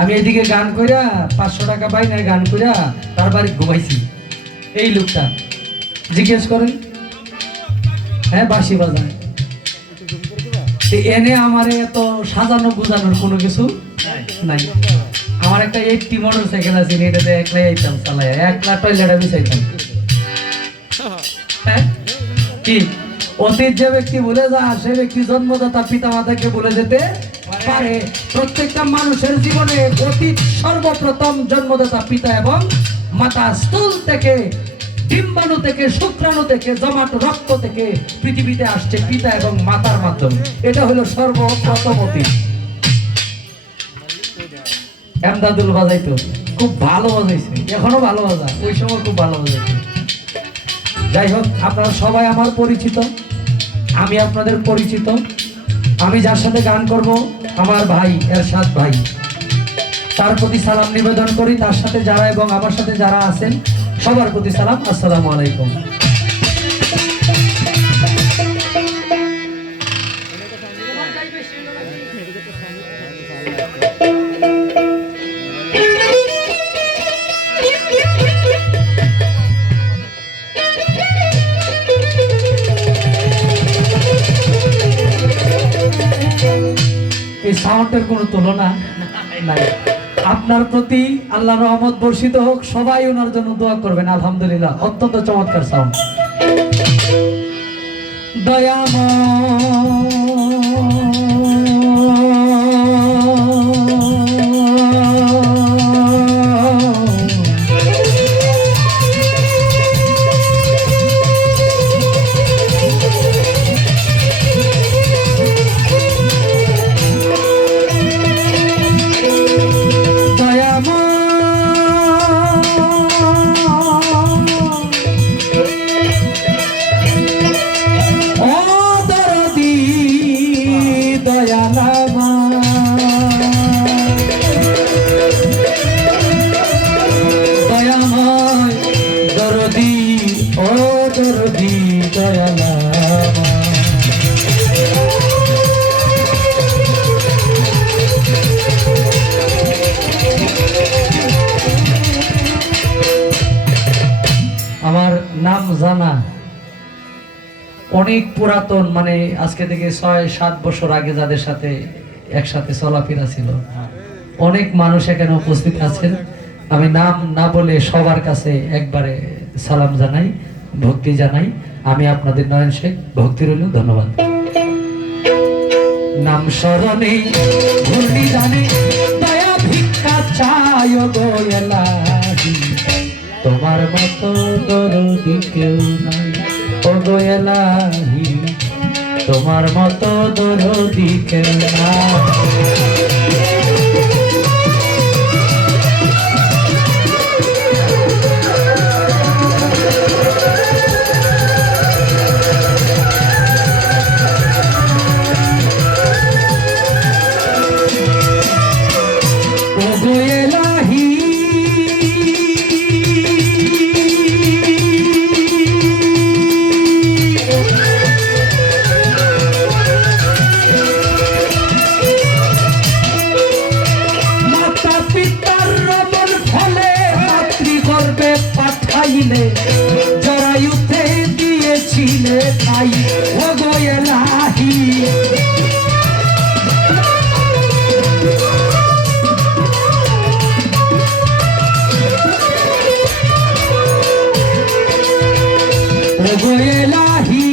আমি এইদিকে গান কইরা 500 টাকা পাই না, গান কইরা তার বাড়ি ঘুমাইছি। এই লোকটা জিজ্ঞেস করেন, হ্যাঁ বাঁশি বাজায়। এনে আমার এত সাজানো গুজানোর কোনো কিছু নাই। আমার একটা 80 মোটর সাইকেল আছে, এটাতে একলাই আইতাম চালাই, একলা টয়লেটে বিছাইতাম। হ্যাঁ কি অতীত যে ব্যক্তি ভুলে যায় সে ব্যক্তি জন্মদাতা পিতা মাতাকে ভুলে যেতে পারে। প্রত্যেকটা মানুষের জীবনে অতীত সর্বপ্রথম জন্মদাতা পিতা এবং মাতা। স্থূল থেকে, ডিম্বাণু থেকে, শুক্রাণু থেকে, জমাট রক্ত থেকে পৃথিবীতে আসছে পিতা এবং মাতার মাধ্যমে। এটা হলো সর্বপ্রথম অতীত। এমদাদুল বাজাইতো, খুব ভালো বাজাইছে, এখনো ভালো বাজায়, ওই সময় খুব ভালো বাজাইছে। যাই হোক, আপনারা সবাই আমার পরিচিত, আমি আপনাদের পরিচিত। আমি যার সাথে গান করব আমার ভাই এরশাদ ভাই, তার প্রতি সালাম নিবেদন করি। তার সাথে যারা এবং আমার সাথে যারা আছেন সবার প্রতি সালাম, আসসালামু আলাইকুম। এই সাউন্ডের কোনো তুলনা নাই। আপনার প্রতি আল্লাহ রহমত বর্ষিত হোক, সবাই ওনার জন্য দোয়া করবেন। আলহামদুলিল্লাহ, অত্যন্ত চমৎকার সাউন্ড। দয়াময় আমার নাম জানা অনেক পুরাতন, মানে আজকে থেকে 6-7 বছর আগে যাদের সাথে একসাথে চলাফেরা ছিল, অনেক মানুষ এখানে উপস্থিত আছেন। আমি নাম না বলে সবার কাছে একবারে সালাম জানাই, ভক্তি জানাই। আমি আপনাদের নয়ন শেখ, ভক্তি রইল, ধন্যবাদ। নাম স্মরণে ঘূর্ণি জানে দয়া ভিক্ষা চায় গো এলাহি, তোমার মতো দরদি কেউ নাই ও গো এলাহি, তোমার মতো দরদি কেউ নাই। জরায়ুতে দিয়েছিলে ঠাই ও গো এলাহি, ও গো এলাহি,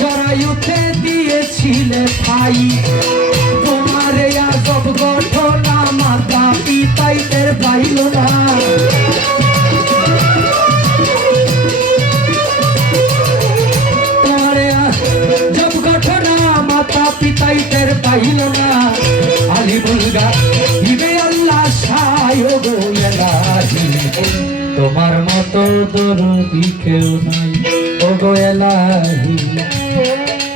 জরায়ুতে দিয়েছিলে ঠাই, তোমার আজব ঘটনা মাতা পিতাই টের পাইল না, তোমার আজব ঘটনা মাতা পিতাই টের পাইল না। আলী বুলগা ইবে আল্লাহ সায় গো এলাহি, তোমার মতো দরদি কেউ নাই ও গো এলাহি,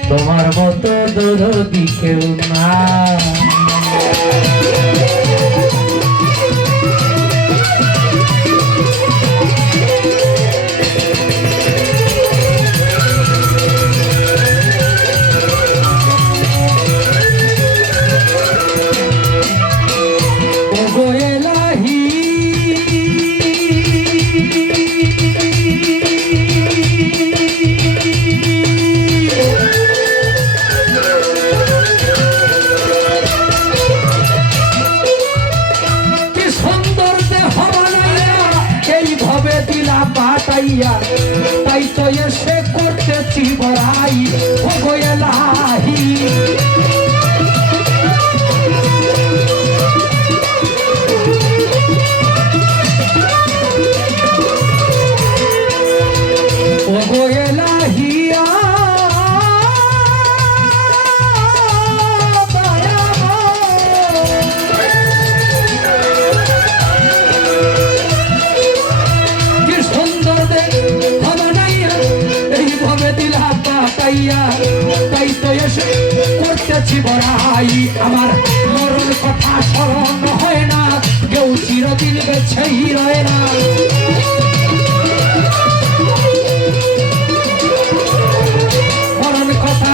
তোমার মতো দরদি কেউ না। তাই তো এসে করতেছি বড়াই ও গো এলাহি। ও গো এলাহিয়া তাই তো এসে করতেছি বড়াই। আমার মরণ কথা স্মরণ হয় না, কেউ চিরদিন বেছেই রয় না। মরণ কথা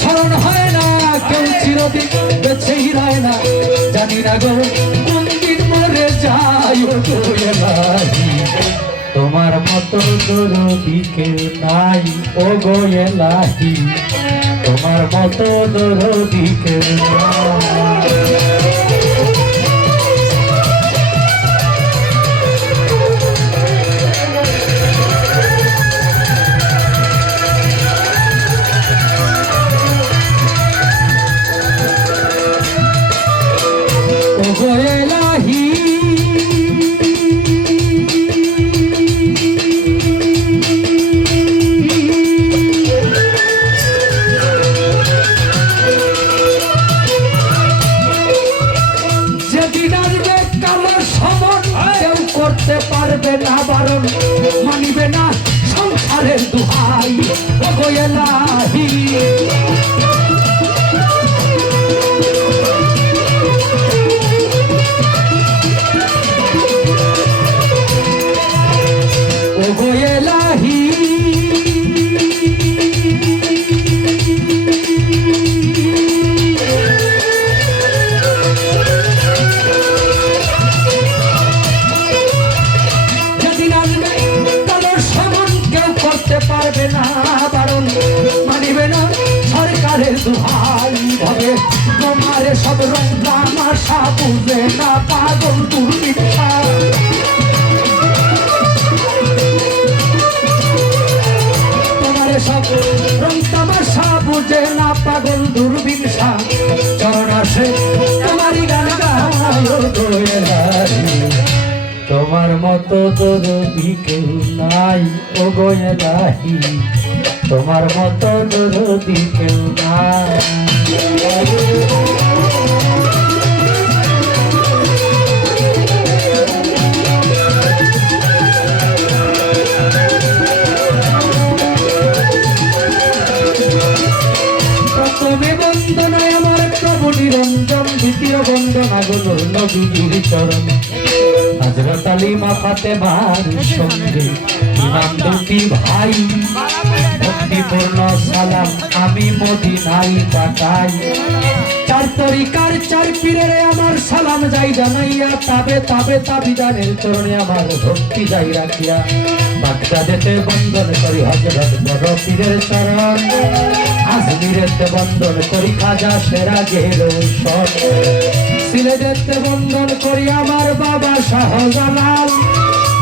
স্মরণ হয় না, কেউ চিরদিন বেছেই রয় না। জানি না গো কোন দিন মরে যাই ও গো এলাহি। তোমার মতো দরদি কেউ নাই ও গো এলাহি। তোমার মতো দরদি কেউ নাই। ও গো এলাহি করতে পারবে না বারণ, মানিবে না সংসারের দুহাই ও গো এলাহি। ও গো এলাহি পারবে না বারণ, মানিবে না সরকারের দুহাই হবে। তোমার সব রং তামাশা বুঝে না পাগল দুর্বিক্ষা। তোমার সব রং তামাশা বুঝে না পাগল দুর্বিক্ষা। চরণ আসে তোমারই গান গায় ও গো এলাহি। তোমার মতো দরদি কেউ নাই ও গো এলাহি। তোমার মতো দরদি কেউ নাই। প্রথমে বন্দনায় আমার প্রভু নিরঞ্জন, দ্বিতীয় বন্দনা গুলোর নবীর চরণ। হযরত আলী মা ফাতেমার সঙ্গে ইমাম দুটি ভাই, ভক্তিপূর্ণ সালাম আমি মদিনায় পাঠাই। চার তরিকার চার পীরের আমার সালাম যাই জানাইয়া, তাবে তাবে তাবিদানের চরণে আমার ভক্তি যাই রাখিয়া। বাগদাদেতে বন্দন করি হযরত বড় পীরের চরণ, আজমিরেতে বন্দন করি খাজা সেরাজের ঐশ্বর। সিলেটেতে বন্দন করি আমার বাবা শাহজালাল,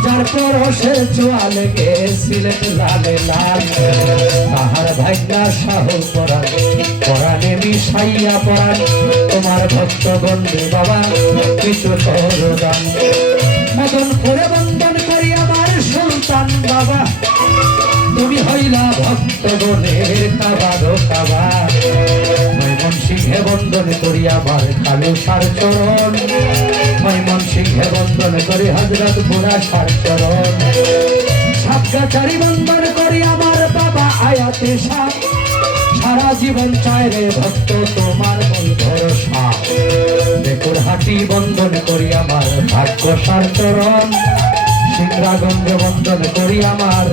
যার পরশে চোয়ালে গে সিলেট লালে লাল। তাহার ভাগ্যা শাহ পরাণ পরাণে মিশাইয়া পরাণ, তোমার ভক্ত বন্ধু বাবা কিছু করদান। মদন করে বন্দন করি আমার সুলতান বাবা, তুমি হইলা ভক্ত গণের কাবার কাবা। ময়মনসিংহে বন্দন করি আমার কালু সার চরণ, ময়মনসিংহে বন্দন করি হযরত বুড়া সার চরণ। সাতগাছারি বন্দন করি আমার বাবা আয়াতে শাহ, সারা জীবন চায় রে ভক্ত তোমার ভরসা, দেখুর হাঁটি বন্ধন করি আমার ভাগ্য সার চরণ, সিংহাগঞ্জ বন্ধন করি আমার,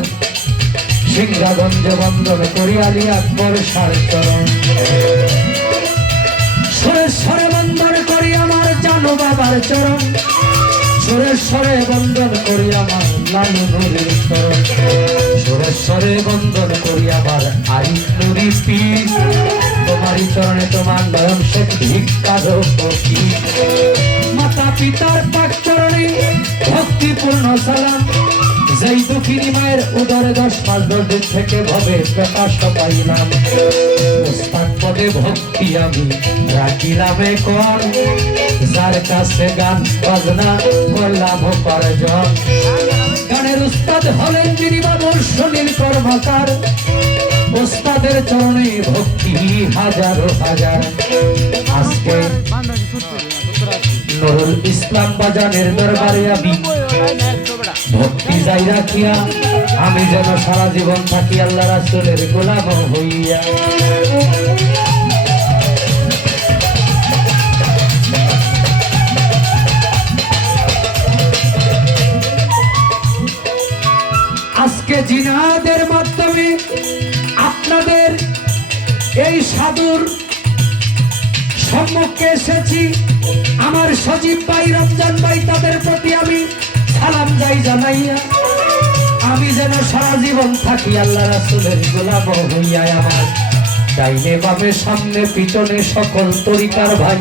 সিংহাগঞ্জ বন্ধন করি আলী আকবর সার চরণ, সুরেশ্বরে বন্ধন করি আমার জানু বাবার চরণ, সুরেশ্বরে বন্ধন করি আমার লালু নুরির চরণ, সুরেশ্বরে বন্ধন করি আমার আই নুরি পীর, তোমারই চরণে তোমার নয়ন শেখ ভিক্ষার ফকির, মাতা পিতার পাক চরণে ভক্তিপূর্ণ সালাম, যেই দুঃখিনী মায়ের উদরে 10 মাস 10 দিন থেকে ভবে প্রকাশ পাইলাম, ওস্তাদ পদে ভক্তি আমি রাখিলামে কোন, যার কাছে গান বাজনা করলাম উপার্জন, গানের উস্তাদ হলেন যিনি বাবুর সুনীল কর্মকার, ওস্তাদের চরণে ভক্তি হাজারো হাজার। আজকে নুরুল ইসলাম বাজানের দরবারে আমি ভক্তি যাই রাখিয়া, আমি যেন সারা জীবন থাকি আল্লাহ রাসূলের গোলাম হইয়া। আজকে জিনাদের মাধ্যমে আপনাদের এই সাধুর সম্মুখে এসেছি, আমার সজীব ভাই, রমজান ভাই, তাদের প্রতি আমি সালাম যাই জানাইয়া, আমি যেন সারা জীবন থাকি আল্লাহ রাসূলের গোলাম হইয়া। আমার ডাইনে বামে সামনে পিছনে সকল তরিকার ভাই,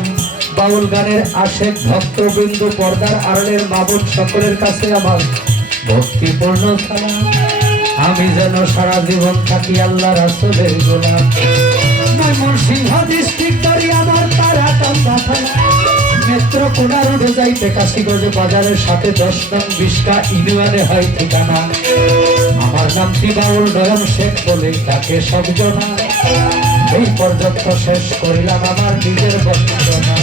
বাউল গানের আশেক ভক্তবৃন্দ, পর্দার আড়ালের মা বোন সকলের কাছে আমার ভক্তিপূর্ণ সালাম, আমি যেন সারা জীবন থাকি আল্লাহ রাসূলের গোলাম। ময়মনসিংহ ডিস্ট্রিক্ট ধরি আমার তারাকান্দা থানা, নেত্রকোনা রোডে যাইতে কাশীগঞ্জ বাজারের সাথে 10 নং 20 ইউনিয়নে হয় ঠিকানা। আমার নামটি বাউল নয়ন শেখ বলে তাকে সব জনা, এই পর্যন্ত শেষ করিলাম আমার নিজের বর্ণনা।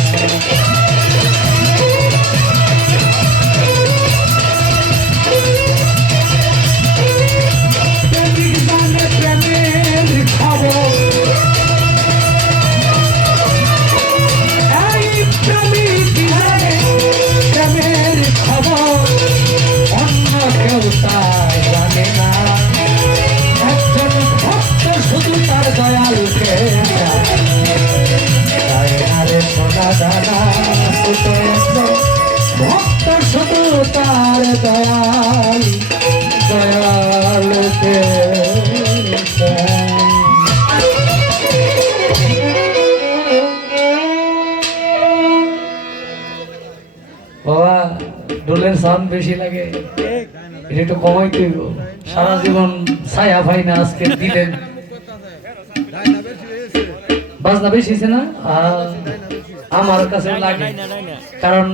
ভক্ত শুধু তার দয়াল দয়ালকে। বাবা ডোলের সাউন্ড বেশি লাগে, এটা একটু কমাইতে হইব, সারা জীবন ছায়া ভাই না আজকে দিলেন। বাজনা বেশি না আমার কাছে লাগে, কারণ